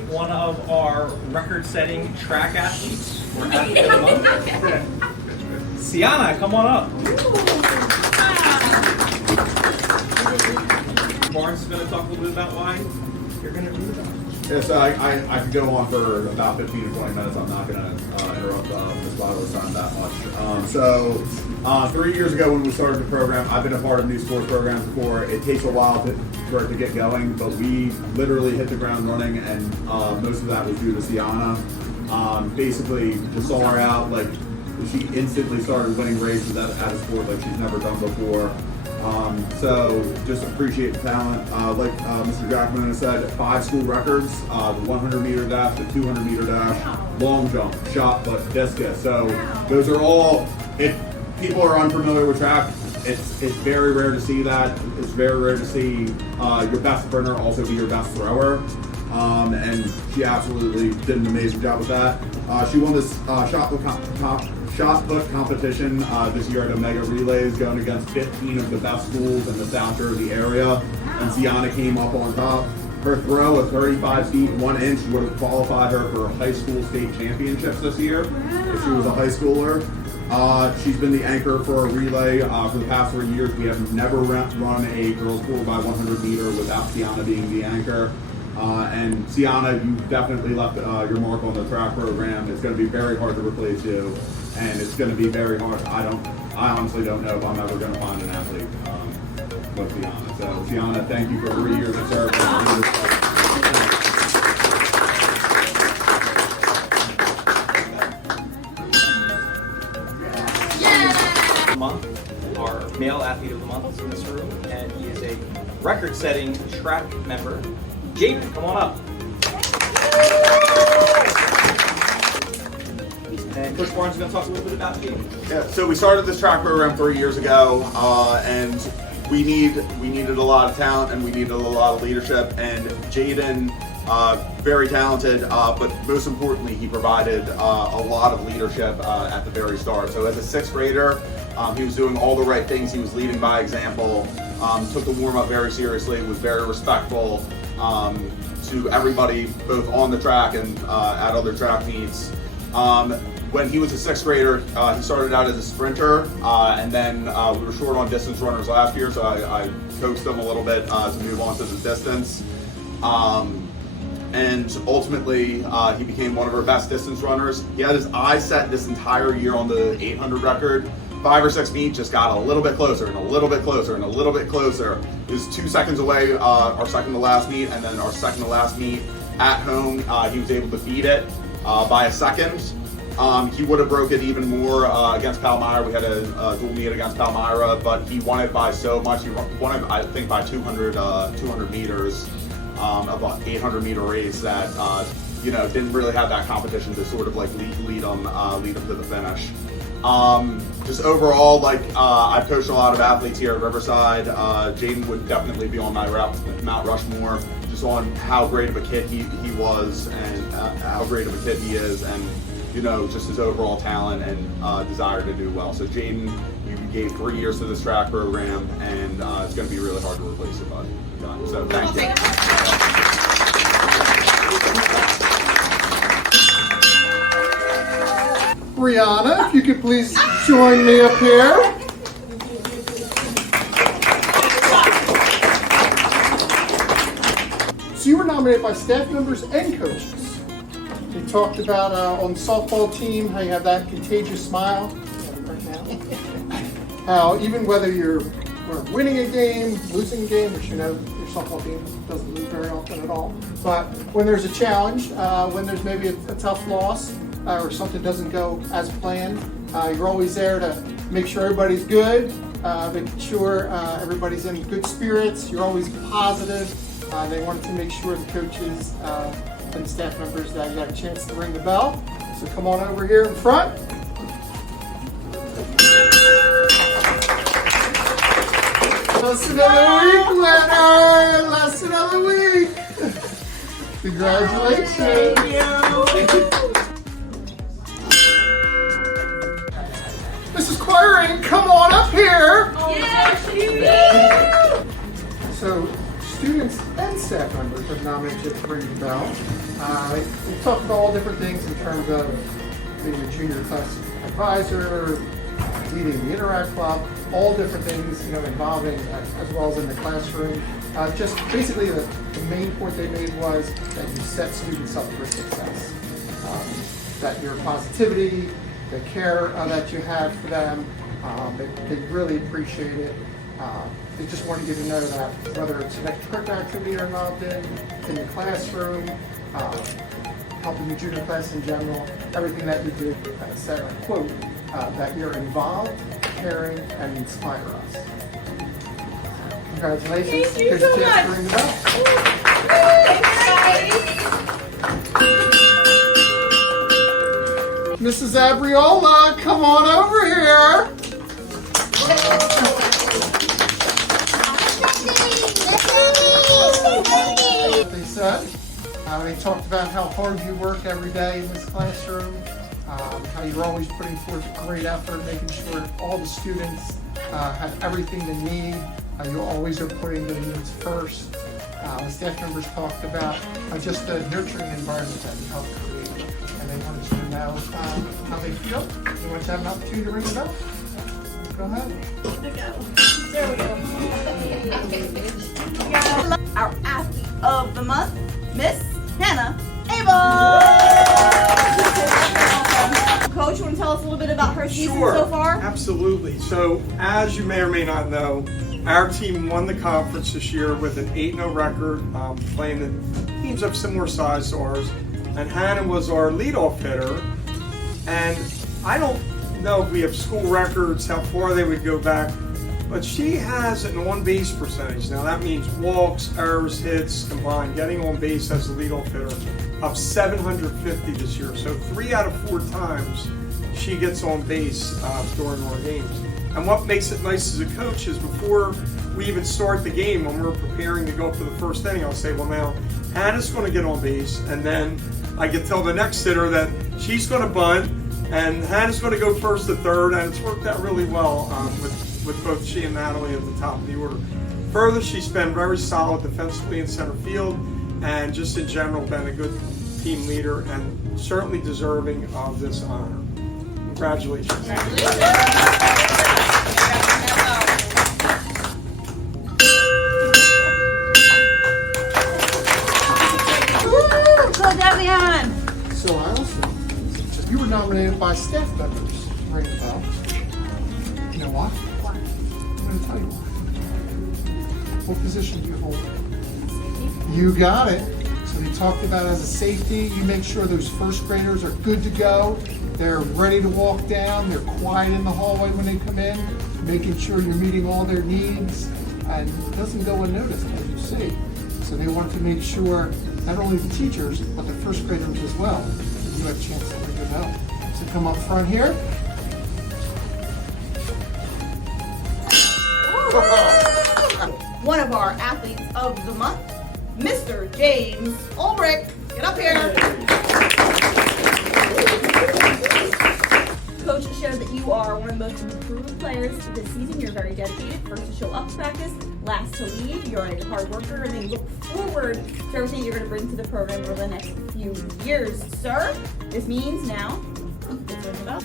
One of our record-setting track athletes, or athlete of the month. Sienna, come on up. Barnes is going to talk a little bit about why you're going to do that. Yes, I could go on for about 15 to 20 minutes. I'm not going to interrupt Ms. Butler's time that much. 3 years ago when we started the program, I've been a part of new sports programs before. It takes a while for it to get going, but we literally hit the ground running, and most of that was due to Sienna. Basically, just saw her out, like, she instantly started winning races at a sport like she's never done before. So just appreciate the talent. Like Mr. Jackman has said, 5 school records, the 100-meter dash, the 200-meter dash, long jump, shot put, discus. So those are all, if people are unfamiliar with track, it's very rare to see that. It's very rare to see your best sprinter also be your best thrower. And she absolutely did an amazing job with that. She won this shot put competition this year at Omega Relays, going against 15 of the best schools in the South Jersey area, and Sienna came up on top. Her throw of 35 feet 1 inch would have qualified her for high school state championships this year if she was a high schooler. She's been the anchor for a relay for the past 3 years. We have never run a girls 4x100 meter without Sienna being the anchor. And Sienna, you definitely left your mark on the track program. It's going to be very hard to replace you, and it's going to be very hard. I honestly don't know if I'm ever going to find an athlete like Sienna. So Sienna, thank you for 3 years of service. Month, our male athlete of the month is in this room, and he is a record-setting track member. Jaden, come on up. And Coach Barnes is going to talk a little bit about Jaden. Yeah, so we started this track program 3 years ago, and we needed a lot of talent, and we needed a lot of leadership. And Jaden, very talented, but most importantly, he provided a lot of leadership at the very start. So as a 6th grader, he was doing all the right things. He was leading by example. Took the warm-up very seriously. Was very respectful to everybody, both on the track and at other track meets. When he was a 6th grader, he started out as a sprinter, and then we were short on distance runners last year, so I coached him a little bit to move on to the distance. And ultimately, he became one of our best distance runners. He had his eyes set this entire year on the 800 record. 5 or 6 meets, just got a little bit closer and a little bit closer and a little bit closer. He was 2 seconds away, our second to last meet, and then our second to last meet at home, he was able to beat it by a second. He would have broke it even more against Palmyra. We had a dual meet against Palmyra, but he won it by so much. He won it, I think, by 200 meters of an 800-meter race that didn't really have that competition to sort of like lead him to the finish. Just overall, like I've coached a lot of athletes here at Riverside. Jaden would definitely be on my Mount Rushmore, just on how great of a kid he was, and how great of a kid he is, and just his overall talent and desire to do well. So Jaden, we gave 3 years to this track program, and it's going to be really hard to replace it, bud. So thank you. Brianna, if you could please join me up here. So you were nominated by staff members and coaches. We talked about on the softball team how you have that contagious smile right now. How even whether you're winning a game, losing a game, which your softball team doesn't lose very often at all, but when there's a challenge, when there's maybe a tough loss, or something doesn't go as planned, you're always there to make sure everybody's good, making sure everybody's in good spirits. You're always positive. They wanted to make sure the coaches and the staff members that you had a chance to ring the bell. So come on over here in front. Less another week, Leonard! Less another week! Congratulations! Thank you! Mrs. Quiring, come on up here! Yeah, So, students and staff members have nominated to ring the bell. We talked about all different things in terms of being a junior class advisor, leading the Interact Club, all different things, involving as well as in the classroom. Just basically the main point they made was that you set students up for success. That your positivity, the care that you have for them, they really appreciate it. They just want you to know that whether it's an extracurricular activity you're involved in the classroom, helping the junior class in general, everything that you do, said a quote, that you're involved, caring, and inspire us. Congratulations. Thank you Here's so a chance to much. ring the bell. Mrs. Abriola, come on over here. They said, they talked about how hard you work every day in this classroom, how you're always putting forth a great effort, making sure all the students have everything they need. You always are putting their needs first. The staff members talked about just the nurturing environment that you help create, and they wanted you to know how they feel. You want to have an opportunity to ring the bell? Go ahead. There we go. Our athlete of the month, Miss Hannah Abel. Coach, you want to tell us a little bit about her season so far? Absolutely. So, as you may or may not know, our team won the conference this year with an 8-0 record, playing the teams of similar size to ours. And Hannah was our leadoff hitter. And I don't know if we have school records, how far they would go back, but she has an on-base percentage. Now that means walks, errors, hits combined, getting on base as a leadoff hitter of 750 this year. So 3 out of 4 times she gets on base during our games. And what makes it nice as a coach is before we even start the game, when we're preparing to go up to the first inning, I'll say, well, now Hannah's going to get on base, and then I can tell the next hitter that she's going to bunt, and Hannah's going to go first to third, and it's worked out really well with both she and Natalie at the top of the order. Further, she's been very solid defensively in center field, and just in general been a good team leader, and certainly deserving of this honor. Congratulations. So Allison, you were nominated by staff members to ring the bell. You know why? Why? I'm going to tell you why. What position do you hold? You got it. So they talked about as a safety, you make sure those first graders are good to go. They're ready to walk down. They're quiet in the hallway when they come in, making sure you're meeting all their needs. And it doesn't go unnoticed, as you see. So they want to make sure not only the teachers, but the first graders as well. You have a chance to ring the bell. So come up front here. One of our athletes of the month, Mr. James Ulbrich. Get up here. Coach showed that you are one of the most improved players this season. You're very dedicated. First to show up to practice, last to lead. You're a hard worker, and they look forward to everything you're going to bring to the program over the next few years. Sir, this means now, let's ring the bell.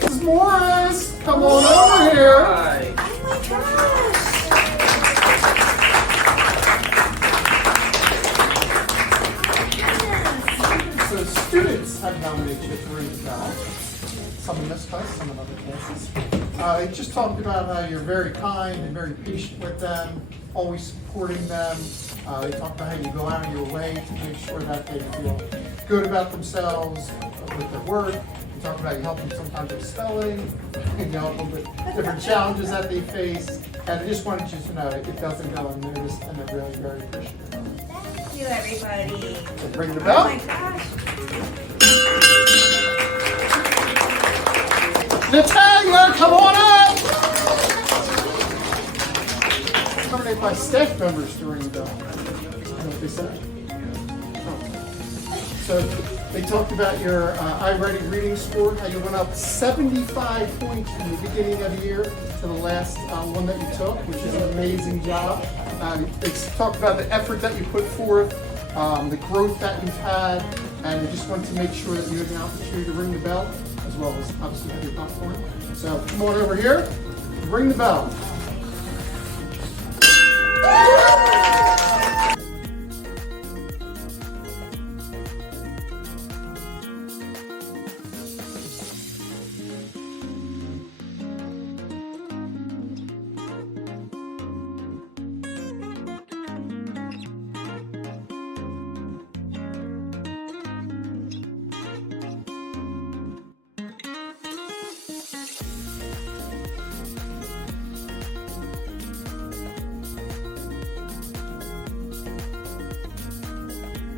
Mrs. Morris, come on over here. Hi. Oh my gosh. So students have nominated you to ring the bell. Some in this class, some in other classes. They just talked about how you're very kind and very patient with them, always supporting them. They talked about how you go out of your way to make sure that they feel good about themselves with their work. You talked about you help them sometimes with spelling, you help them with different challenges that they face. And I just wanted you to know that it doesn't go unnoticed, and they're really very appreciative. Thank you, everybody. So ring the bell. Oh my gosh. Natalia, come on up! Nominated by staff members to ring the bell. You know what they said? Oh. So They talked about your iWriting reading score, how you went up 75 points from the beginning of the year to the last one that you took, which is an amazing job. They talked about the effort that you put forth, the growth that you've had, and they just wanted to make sure that you had an opportunity to ring the bell, as well as obviously have your popcorn. So come on over here, ring the bell.